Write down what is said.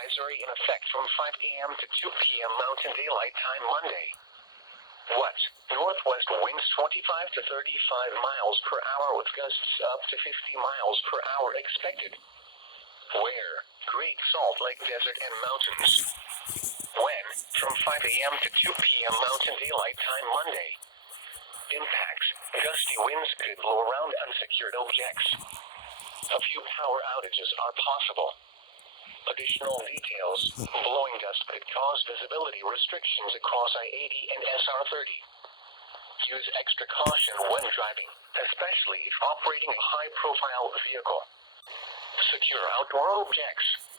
advisory in effect from 5 a.m. to 2 p.m. Mountain Daylight Time Monday. What? Northwest winds 25 to 35 miles per hour with gusts up to 50 miles per hour expected. Where? Great Salt Lake Desert and Mountains. When? From 5 a.m. to 2 p.m. Mountain Daylight Time Monday. Impacts. Gusty winds could blow around unsecured objects. A few power outages are possible. Additional details. Blowing dust could cause visibility restrictions across I-80 and SR-30. Use extra caution when driving, especially if operating a high-profile vehicle. Secure outdoor objects.